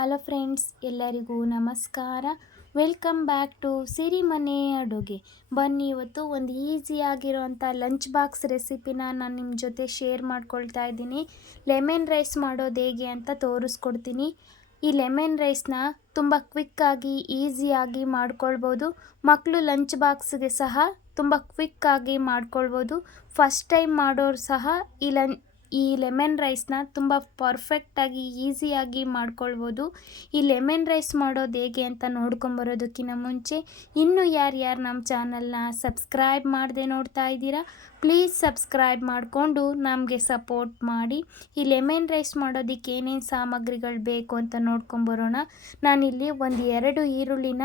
Hello friends, ಎಲ್ಲರಿಗೂ ನಮಸ್ಕಾರ. Welcome back to Sirimane ಅಡುಗೆ. ಬನ್ನಿ, ಇವತ್ತು ಒಂದು ಈಸಿಯಾಗಿರೋಂಥ ಲಂಚ್ ಬಾಕ್ಸ್ ರೆಸಿಪಿನ ನಾನು ನಿಮ್ಮ ಜೊತೆ ಶೇರ್ ಮಾಡ್ಕೊಳ್ತಾ ಇದ್ದೀನಿ. ಲೆಮನ್ ರೈಸ್ ಮಾಡೋದು ಹೇಗೆ ಅಂತ ತೋರಿಸ್ಕೊಡ್ತೀನಿ. ಈ ಲೆಮನ್ ರೈಸ್ನ ತುಂಬ ಕ್ವಿಕ್ಕಾಗಿ ಈಸಿಯಾಗಿ ಮಾಡ್ಕೊಳ್ಬೋದು. ಮಕ್ಕಳು ಲಂಚ್ ಬಾಕ್ಸ್ಗೆ ಸಹ ತುಂಬ ಕ್ವಿಕ್ಕಾಗಿ ಮಾಡ್ಕೊಳ್ಬೋದು. ಫಸ್ಟ್ ಟೈಮ್ ಮಾಡೋರು ಸಹ ಈ ಲೆಮನ್ ರೈಸ್ನ ತುಂಬ ಪರ್ಫೆಕ್ಟಾಗಿ ಈಸಿಯಾಗಿ ಮಾಡ್ಕೊಳ್ಬೋದು. ಈ ಲೆಮನ್ ರೈಸ್ ಮಾಡೋದು ಹೇಗೆ ಅಂತ ನೋಡ್ಕೊಂಬರೋದಕ್ಕಿಂತ ಮುಂಚೆ ಇನ್ನೂ ಯಾರ್ಯಾರು ನಮ್ಮ ಚಾನಲ್ನ ಸಬ್ಸ್ಕ್ರೈಬ್ ಮಾಡದೆ ನೋಡ್ತಾ ಇದ್ದೀರಾ, ಪ್ಲೀಸ್ ಸಬ್ಸ್ಕ್ರೈಬ್ ಮಾಡಿಕೊಂಡು ನಮಗೆ ಸಪೋರ್ಟ್ ಮಾಡಿ. ಈ ಲೆಮನ್ ರೈಸ್ ಮಾಡೋದಕ್ಕೆ ಏನೇನು ಸಾಮಗ್ರಿಗಳು ಬೇಕು ಅಂತ ನೋಡ್ಕೊಂಬರೋಣ. ನಾನಿಲ್ಲಿ ಒಂದು 2 ಈರುಳ್ಳಿನ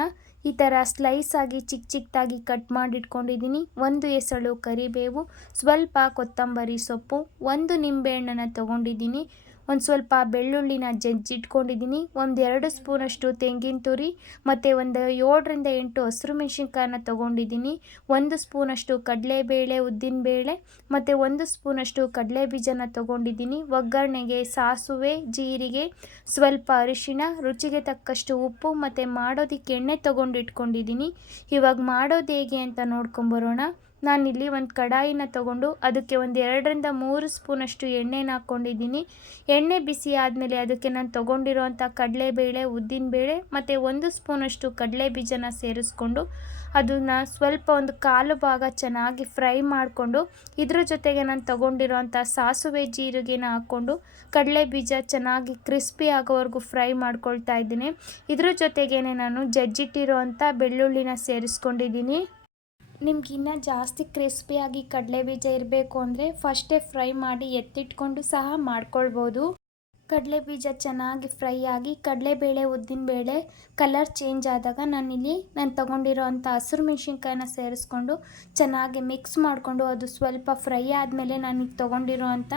ಈ ಥರ ಸ್ಲೈಸ್ ಆಗಿ ಚಿಕ್ಕ ಚಿಕ್ಕದಾಗಿ ಕಟ್ ಮಾಡಿಟ್ಕೊಂಡಿದ್ದೀನಿ. 1 ಎಸಳು ಕರಿಬೇವು, ಸ್ವಲ್ಪ ಕೊತ್ತಂಬರಿ ಸೊಪ್ಪು, 1 ನಿಂಬೆಹಣ್ಣನ್ನು ತೊಗೊಂಡಿದ್ದೀನಿ, ಒಂದು ಸ್ವಲ್ಪ ಬೆಳ್ಳುಳ್ಳಿನ ಜಜ್ಜಿಟ್ಕೊಂಡಿದ್ದೀನಿ, 1-2 ಸ್ಪೂನಷ್ಟು ತೆಂಗಿನ ತುರಿ ಮತ್ತು ಒಂದು 7ರಿಂದ 8 ಹಸಿರು ಮೆಣಸಿನ್ಕಾಯನ್ನ ತೊಗೊಂಡಿದ್ದೀನಿ, 1 ಸ್ಪೂನಷ್ಟು ಕಡಲೆಬೇಳೆ ಉದ್ದಿನಬೇಳೆ ಮತ್ತು 1 ಸ್ಪೂನಷ್ಟು ಕಡಲೆ ಬೀಜನ ತೊಗೊಂಡಿದ್ದೀನಿ. ಒಗ್ಗರಣೆಗೆ ಸಾಸಿವೆ, ಜೀರಿಗೆ, ಸ್ವಲ್ಪ ಅರಿಶಿಣ, ರುಚಿಗೆ ತಕ್ಕಷ್ಟು ಉಪ್ಪು ಮತ್ತು ಮಾಡೋದಕ್ಕೆ ಎಣ್ಣೆ ತೊಗೊಂಡಿಟ್ಕೊಂಡಿದ್ದೀನಿ. ಇವಾಗ ಮಾಡೋದು ಹೇಗೆ ಅಂತ ನೋಡ್ಕೊಂಬರೋಣ. ನಾನಿಲ್ಲಿ ಒಂದು ಕಡಾಯಿನ ತೊಗೊಂಡು ಅದಕ್ಕೆ 2ರಿಂದ 3 ಸ್ಪೂನಷ್ಟು ಎಣ್ಣೆನ ಹಾಕ್ಕೊಂಡಿದ್ದೀನಿ. ಎಣ್ಣೆ ಬಿಸಿ ಆದಮೇಲೆ ಅದಕ್ಕೆ ನಾನು ತೊಗೊಂಡಿರೋಂಥ ಕಡಲೆಬೇಳೆ ಉದ್ದಿನಬೇಳೆ ಮತ್ತು 1 ಸ್ಪೂನಷ್ಟು ಕಡಲೆ ಬೀಜನ ಸೇರಿಸ್ಕೊಂಡು ಅದನ್ನು ಸ್ವಲ್ಪ ಒಂದು 1/4 ಭಾಗ ಚೆನ್ನಾಗಿ ಫ್ರೈ ಮಾಡಿಕೊಂಡು ಇದ್ರ ಜೊತೆಗೆ ನಾನು ತೊಗೊಂಡಿರೋಂಥ ಸಾಸಿವೆ ಜೀರಿಗೆನ ಹಾಕ್ಕೊಂಡು ಕಡಲೆ ಬೀಜ ಚೆನ್ನಾಗಿ ಕ್ರಿಸ್ಪಿ ಆಗೋವರೆಗೂ ಫ್ರೈ ಮಾಡ್ಕೊಳ್ತಾ ಇದ್ದೀನಿ. ಇದ್ರ ಜೊತೆಗೇ ನಾನು ಜಜ್ಜಿಟ್ಟಿರೋ ಅಂಥ ಬೆಳ್ಳುಳ್ಳಿನ ಸೇರಿಸ್ಕೊಂಡಿದ್ದೀನಿ. ನಿಮ್ಗಿನ್ನ ಜಾಸ್ತಿ ಕ್ರಿಸ್ಪಿಯಾಗಿ ಕಡಲೆ ಬೀಜ ಇರಬೇಕು ಅಂದರೆ ಫಸ್ಟೇ ಫ್ರೈ ಮಾಡಿ ಎತ್ತಿಟ್ಕೊಂಡು ಸಹ ಮಾಡ್ಕೊಳ್ಬೋದು. ಕಡಲೆ ಬೀಜ ಚೆನ್ನಾಗಿ ಫ್ರೈ ಆಗಿ ಕಡಲೆಬೇಳೆ ಉದ್ದಿನಬೇಳೆ ಕಲರ್ ಚೇಂಜ್ ಆದಾಗ ನಾನು ತೊಗೊಂಡಿರೋ ಅಂಥ ಹಸಿರು ಮೆಣಸಿನ್ಕಾಯನ್ನ ಸೇರಿಸ್ಕೊಂಡು ಚೆನ್ನಾಗಿ ಮಿಕ್ಸ್ ಮಾಡಿಕೊಂಡು ಅದು ಸ್ವಲ್ಪ ಫ್ರೈ ಆದಮೇಲೆ ನಾನೀಗ ತೊಗೊಂಡಿರೋ ಅಂಥ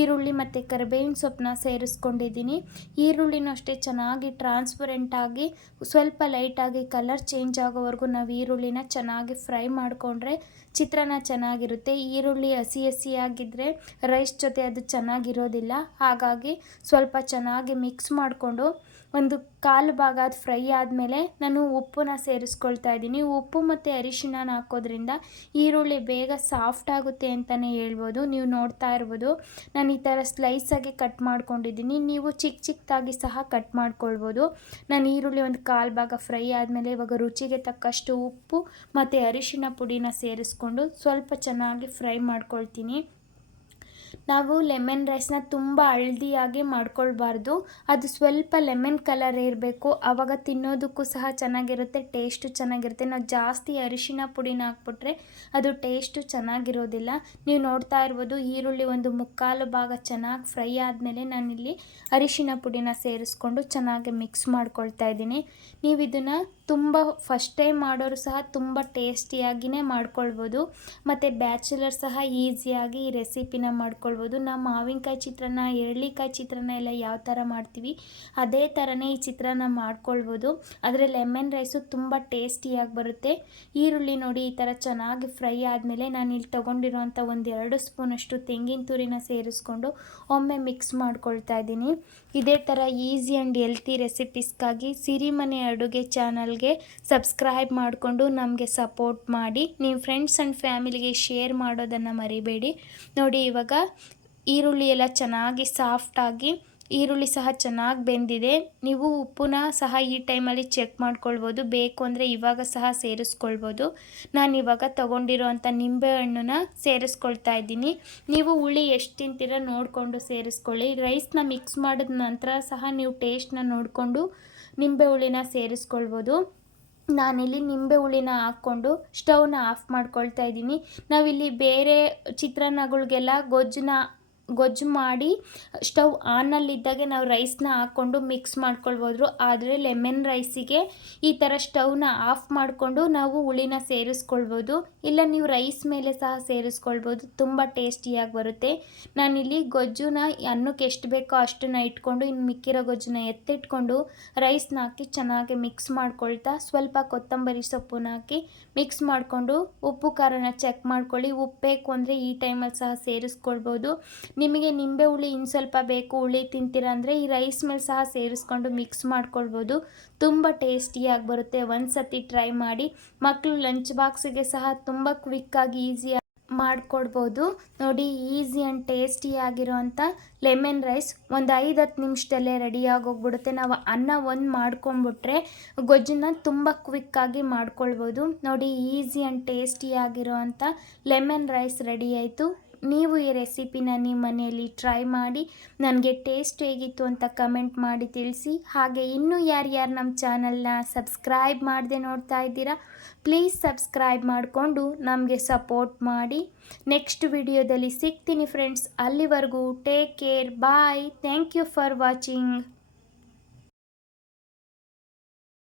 ಈರುಳ್ಳಿ ಮತ್ತು ಕರಿಬೇವಿನ ಸೊಪ್ಪನ್ನ ಸೇರಿಸ್ಕೊಂಡಿದ್ದೀನಿ. ಈರುಳ್ಳಿನೂ ಅಷ್ಟೇ ಚೆನ್ನಾಗಿ ಟ್ರಾನ್ಸ್ಪರೆಂಟಾಗಿ ಸ್ವಲ್ಪ ಲೈಟಾಗಿ ಕಲರ್ ಚೇಂಜ್ ಆಗೋವರೆಗೂ ನಾವು ಈರುಳ್ಳಿನ ಚೆನ್ನಾಗಿ ಫ್ರೈ ಮಾಡಿಕೊಂಡ್ರೆ ಚಿತ್ರಾನ್ನ ಚೆನ್ನಾಗಿರುತ್ತೆ. ಈರುಳ್ಳಿ ಹಸಿ ಹಸಿಯಾಗಿದ್ದರೆ ರೈಸ್ ಜೊತೆ ಅದು ಚೆನ್ನಾಗಿರೋದಿಲ್ಲ. ಹಾಗಾಗಿ ಸ್ವಲ್ಪ ಚೆನ್ನಾಗಿ ಮಿಕ್ಸ್ ಮಾಡಿಕೊಂಡು ಒಂದು 1/4 ಭಾಗ ಅದು ಫ್ರೈ ಆದಮೇಲೆ ನಾನು ಉಪ್ಪನ್ನ ಸೇರಿಸ್ಕೊಳ್ತಾ ಇದ್ದೀನಿ. ಉಪ್ಪು ಮತ್ತು ಅರಿಶಿಣನ ಹಾಕೋದ್ರಿಂದ ಈರುಳ್ಳಿ ಬೇಗ ಸಾಫ್ಟ್ ಆಗುತ್ತೆ ಅಂತಲೇ ಹೇಳ್ಬೋದು. ನೀವು ನೋಡ್ತಾ ಇರ್ಬೋದು, ನಾನು ಈ ಥರ ಸ್ಲೈಸಾಗಿ ಕಟ್ ಮಾಡ್ಕೊಂಡಿದ್ದೀನಿ. ನೀವು ಚಿಕ್ಕ ಚಿಕ್ಕದಾಗಿ ಸಹ ಕಟ್ ಮಾಡ್ಕೊಳ್ಬೋದು. ನಾನು ಈರುಳ್ಳಿ ಒಂದು 1/4 ಭಾಗ ಫ್ರೈ ಆದಮೇಲೆ ಇವಾಗ ರುಚಿಗೆ ತಕ್ಕಷ್ಟು ಉಪ್ಪು ಮತ್ತು ಅರಿಶಿಣ ಪುಡಿನ ಸೇರಿಸ್ಕೊಂಡು ಸ್ವಲ್ಪ ಚೆನ್ನಾಗಿ ಫ್ರೈ ಮಾಡ್ಕೊಳ್ತೀನಿ. ನಾವು ಲೆಮನ್ ರೈಸ್ನ ತುಂಬ ಹಳದಿಯಾಗಿ ಮಾಡ್ಕೊಳ್ಬಾರ್ದು. ಅದು ಸ್ವಲ್ಪ ಲೆಮನ್ ಕಲರ್ ಇರಬೇಕು, ಆವಾಗ ತಿನ್ನೋದಕ್ಕೂ ಸಹ ಚೆನ್ನಾಗಿರುತ್ತೆ, ಟೇಸ್ಟು ಚೆನ್ನಾಗಿರುತ್ತೆ. ನಾವು ಜಾಸ್ತಿ ಅರಿಶಿಣ ಪುಡಿನ ಹಾಕ್ಬಿಟ್ರೆ ಅದು ಟೇಸ್ಟು ಚೆನ್ನಾಗಿರೋದಿಲ್ಲ. ನೀವು ನೋಡ್ತಾ ಇರ್ಬೋದು, ಈರುಳ್ಳಿ ಒಂದು 3/4 ಭಾಗ ಚೆನ್ನಾಗಿ ಫ್ರೈ ಆದಮೇಲೆ ನಾನಿಲ್ಲಿ ಅರಿಶಿಣ ಪುಡಿನ ಸೇರಿಸ್ಕೊಂಡು ಚೆನ್ನಾಗಿ ಮಿಕ್ಸ್ ಮಾಡ್ಕೊಳ್ತಾ ಇದ್ದೀನಿ. ನೀವು ಇದನ್ನು ತುಂಬ ಫಸ್ಟ್ ಟೈಮ್ ಮಾಡೋರು ಸಹ ತುಂಬ ಟೇಸ್ಟಿಯಾಗಿಯೇ ಮಾಡ್ಕೊಳ್ಬೋದು ಮತ್ತು ಬ್ಯಾಚುಲರ್ ಸಹ ಈಸಿಯಾಗಿ ಈ ರೆಸಿಪಿನ ಮಾಡ್ಕೊಳ್ಬೋದು. ನಾವು ಮಾವಿನಕಾಯಿ ಚಿತ್ರಾನ್ನ, ಎರಳಿಕಾಯಿ ಚಿತ್ರಾನ್ನ ಎಲ್ಲ ಯಾವ ಥರ ಮಾಡ್ತೀವಿ ಅದೇ ಥರನೇ ಈ ಚಿತ್ರಾನ್ನ ಮಾಡ್ಕೊಳ್ಬೋದು. ಆದರೆ ಲೆಮನ್ ರೈಸು ತುಂಬ ಟೇಸ್ಟಿಯಾಗಿ ಬರುತ್ತೆ. ಈರುಳ್ಳಿ ನೋಡಿ ಈ ಥರ ಚೆನ್ನಾಗಿ ಫ್ರೈ ಆದಮೇಲೆ ನಾನಿಲ್ಲಿ ತೊಗೊಂಡಿರೋಂಥ 1-2 ಸ್ಪೂನಷ್ಟು ತೆಂಗಿನ ತುರಿನ ಸೇರಿಸ್ಕೊಂಡು ಒಮ್ಮೆ ಮಿಕ್ಸ್ ಮಾಡ್ಕೊಳ್ತಾ ಇದ್ದೀನಿ. ಇದೇ ಥರ ಈಸಿ ಆ್ಯಂಡ್ ಹೆಲ್ತಿ ರೆಸಿಪೀಸ್ಗಾಗಿ ಸಿರಿಮನೆ ಅಡುಗೆ ಚಾನಲ್ಗೆ ಸಬ್ಸ್ಕ್ರೈಬ್ ಮಾಡಿಕೊಂಡು ನಮಗೆ ಸಪೋರ್ಟ್ ಮಾಡಿ. ನೀವು ಫ್ರೆಂಡ್ಸ್ ಆ್ಯಂಡ್ ಫ್ಯಾಮಿಲಿಗೆ ಶೇರ್ ಮಾಡೋದನ್ನು ಮರಿಬೇಡಿ. ನೋಡಿ, ಇವಾಗ ಈರುಳ್ಳಿ ಎಲ್ಲ ಚೆನ್ನಾಗಿ ಸಾಫ್ಟಾಗಿ ಈರುಳ್ಳಿ ಸಹ ಚೆನ್ನಾಗಿ ಬೆಂದಿದೆ. ನೀವು ಉಪ್ಪನ್ನ ಸಹ ಈ ಟೈಮಲ್ಲಿ ಚೆಕ್ ಮಾಡ್ಕೊಳ್ಬೋದು, ಬೇಕು ಅಂದರೆ ಇವಾಗ ಸಹ ಸೇರಿಸ್ಕೊಳ್ಬೋದು. ನಾನಿವಾಗ ತೊಗೊಂಡಿರೋ ಅಂಥ ನಿಂಬೆಹಣ್ಣನ್ನ ಸೇರಿಸ್ಕೊಳ್ತಾ ಇದ್ದೀನಿ. ನೀವು ಹುಳಿ ಎಷ್ಟು ತಿಂತೀರ ನೋಡಿಕೊಂಡು ಸೇರಿಸ್ಕೊಳ್ಳಿ. ರೈಸ್ನ ಮಿಕ್ಸ್ ಮಾಡಿದ ನಂತರ ಸಹ ನೀವು ಟೇಸ್ಟ್ನ ನೋಡಿಕೊಂಡು ನಿಂಬೆ ಹುಳಿನ ಸೇರಿಸ್ಕೊಳ್ಬೋದು. ನಾನಿಲ್ಲಿ ನಿಂಬೆ ಹುಳಿನ ಹಾಕ್ಕೊಂಡು ಸ್ಟವ್ನ ಆಫ್ ಮಾಡ್ಕೊಳ್ತಾ ಇದ್ದೀನಿ. ನಾವಿಲ್ಲಿ ಬೇರೆ ಚಿತ್ರಾನ್ನಗಳಿಗೆಲ್ಲ ಗೊಜ್ಜು ಮಾಡಿ ಸ್ಟವ್ ಆನಲ್ಲಿದ್ದಾಗೆ ನಾವು ರೈಸ್ನ ಹಾಕ್ಕೊಂಡು ಮಿಕ್ಸ್ ಮಾಡ್ಕೊಳ್ಬೋದು. ಆದರೆ ಲೆಮನ್ ರೈಸಿಗೆ ಈ ಥರ ಸ್ಟವ್ನ ಆಫ್ ಮಾಡಿಕೊಂಡು ನಾವು ಹುಳಿನ ಸೇರಿಸ್ಕೊಳ್ಬೋದು, ಇಲ್ಲ ನೀವು ರೈಸ್ ಮೇಲೆ ಸಹ ಸೇರಿಸ್ಕೊಳ್ಬೋದು, ತುಂಬ ಟೇಸ್ಟಿಯಾಗಿ ಬರುತ್ತೆ. ನಾನಿಲ್ಲಿ ಗೊಜ್ಜುನ ಅನ್ನಕ್ಕೆ ಎಷ್ಟು ಬೇಕೋ ಅಷ್ಟನ್ನು ಇಟ್ಕೊಂಡು ಇನ್ನು ಮಿಕ್ಕಿರೋ ಗೊಜ್ಜನ್ನ ಎತ್ತಿಟ್ಕೊಂಡು ರೈಸ್ನ ಹಾಕಿ ಚೆನ್ನಾಗಿ ಮಿಕ್ಸ್ ಮಾಡ್ಕೊಳ್ತಾ ಸ್ವಲ್ಪ ಕೊತ್ತಂಬರಿ ಸೊಪ್ಪನ್ನ ಹಾಕಿ ಮಿಕ್ಸ್ ಮಾಡಿಕೊಂಡು ಉಪ್ಪು ಖಾರನ ಚೆಕ್ ಮಾಡ್ಕೊಳ್ಳಿ. ಉಪ್ಪು ಬೇಕು ಅಂದರೆ ಈ ಟೈಮಲ್ಲಿ ಸಹ ಸೇರಿಸ್ಕೊಳ್ಬೋದು. ನಿಮಗೆ ನಿಂಬೆ ಹುಳಿ ಇನ್ನು ಸ್ವಲ್ಪ ಬೇಕು, ಹುಳಿ ತಿಂತೀರ ಅಂದರೆ ಈ ರೈಸ್ ಮೇಲೆ ಸಹ ಸೇರಿಸ್ಕೊಂಡು ಮಿಕ್ಸ್ ಮಾಡ್ಕೊಳ್ಬೋದು. ತುಂಬ ಟೇಸ್ಟಿಯಾಗಿ ಬರುತ್ತೆ. ಒಂದು ಸತಿ ಟ್ರೈ ಮಾಡಿ. ಮಕ್ಕಳು ಲಂಚ್ ಬಾಕ್ಸಿಗೆ ಸಹ ತುಂಬ ಕ್ವಿಕ್ಕಾಗಿ ಈಸಿಯಾಗಿ ಮಾಡಿಕೊಡ್ಬೋದು. ನೋಡಿ, ಈಸಿ ಆ್ಯಂಡ್ ಟೇಸ್ಟಿಯಾಗಿರೋವಂಥ ಲೆಮನ್ ರೈಸ್ ಒಂದು 5-10 ನಿಮಿಷದಲ್ಲೇ ರೆಡಿಯಾಗಿ ಹೋಗ್ಬಿಡುತ್ತೆ. ನಾವು ಅನ್ನ ಒಂದು ಮಾಡ್ಕೊಂಬಿಟ್ರೆ ಗೊಜ್ಜನ್ನ ತುಂಬ ಕ್ವಿಕ್ಕಾಗಿ ಮಾಡ್ಕೊಳ್ಬೋದು. ನೋಡಿ, ಈಸಿ ಆ್ಯಂಡ್ ಟೇಸ್ಟಿಯಾಗಿರೋವಂಥ ಲೆಮನ್ ರೈಸ್ ರೆಡಿ ಆಯಿತು. ನೀವು ಈ ರೆಸಿಪಿನ ನಿಮ್ಮ ಮನೆಯಲ್ಲಿ ಟ್ರೈ ಮಾಡಿ ನನಗೆ ಟೇಸ್ಟ್ ಹೇಗಿತ್ತು ಅಂತ ಕಮೆಂಟ್ ಮಾಡಿ ತಿಳಿಸಿ. ಹಾಗೆ ಇನ್ನೂ ಯಾರ್ಯಾರು ನಮ್ಮ ಚಾನಲ್ನ ಸಬ್ಸ್ಕ್ರೈಬ್ ಮಾಡದೆ ನೋಡ್ತಾ ಇದ್ದೀರಾ, ಪ್ಲೀಸ್ ಸಬ್ಸ್ಕ್ರೈಬ್ ಮಾಡಿಕೊಂಡು ನಮಗೆ ಸಪೋರ್ಟ್ ಮಾಡಿ. ನೆಕ್ಸ್ಟ್ ವಿಡಿಯೋದಲ್ಲಿ ಸಿಗ್ತೀನಿ ಫ್ರೆಂಡ್ಸ್. ಅಲ್ಲಿವರೆಗೂ take care, bye. Thank you for watching.